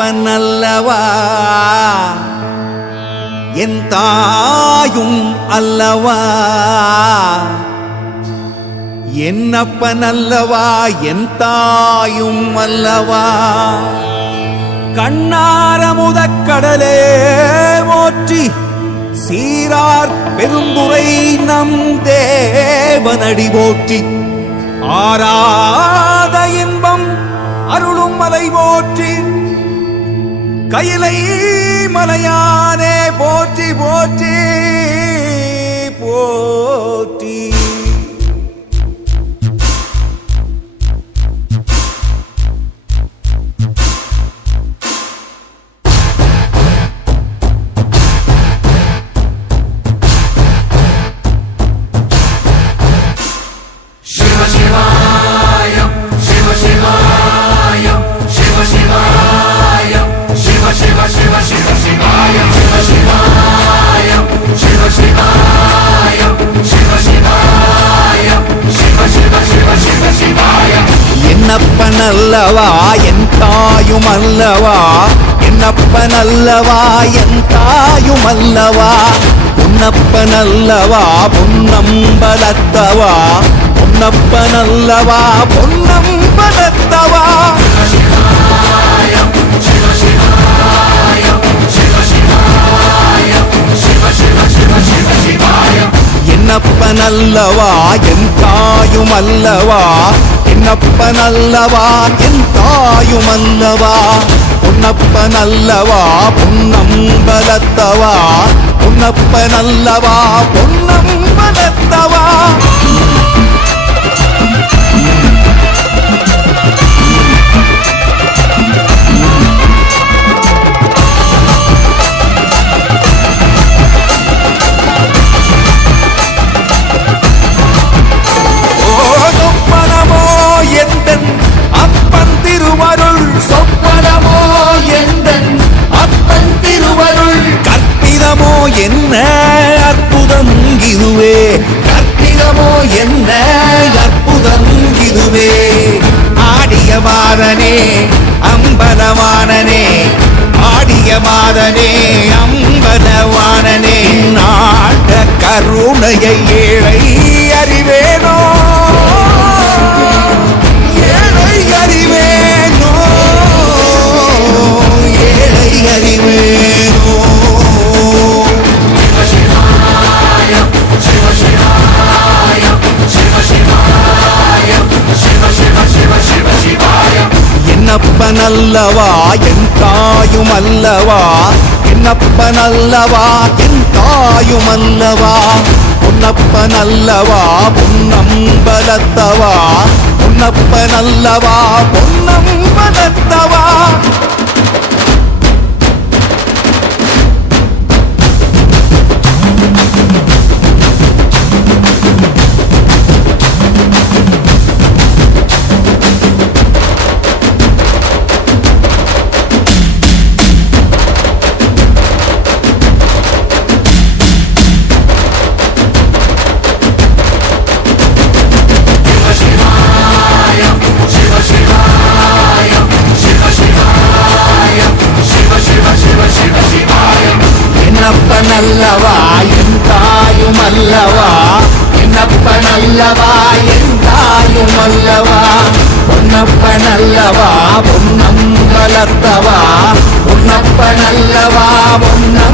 என்னப்பனல்லவா என் தாயும் அல்லவா என்னப்பனல்லவா என் தாயும் அல்லவா கண்ணாரமுதக் கடலே போற்றி சீரார் பெருந்துரை நம் தேவனடி போற்றி ஆராத இன்பம் அருளும் மலை போற்றி கையிலை மலையானே போற்றி போற்றி போற்றி என்னப்பனல்லவா என் தாயும் அல்லவா என்னப்பனல்லவா என் தாயும் அல்லவா பொன்னப்பனல்லவா பொன்னம்பலத்தவா பொன்னப்பனல்லவா பொன்னம்பலத்தவா என்னப்பனல்லவா என் தாயும் அல்லவா என்னப்பனல்லவா என் தாயும் அல்லவா பொன்னப்பனல்லவா பொன்னம்பலத்தவா பொன்னப்பனல்லவா பொன்னம்பலத்தவா என்ன அற்புதம் இதுவே கற்பிதமோ என்ன அற்புதம் இதுவே ஆடிய மாதனே அம்பலவானனே ஆடிய மாதனே அம்பலவானனே நாட கருணையை ஏழை அறிவேனோ ஏழை அறிவேனோ ஏழை அறிவேனோ என்னப்பனல்லவா என் தாயும் அல்லவா என்னப்பனல்லவா என் தாயும் அல்லவா பொன்னப்பனல்லவா பொன்னம்பலத்தவா பொன்னப்பனல்லவா பொன்னம்பலத்தவா என்னப்பனல்லவா என் தாயும் அல்லவா என்னப்பனல்லவா என் தாயும் அல்லவா பொன்னப்பனல்லவா பொன்னம்பலத்தவா பொன்னப்பனல்லவா பொன்ன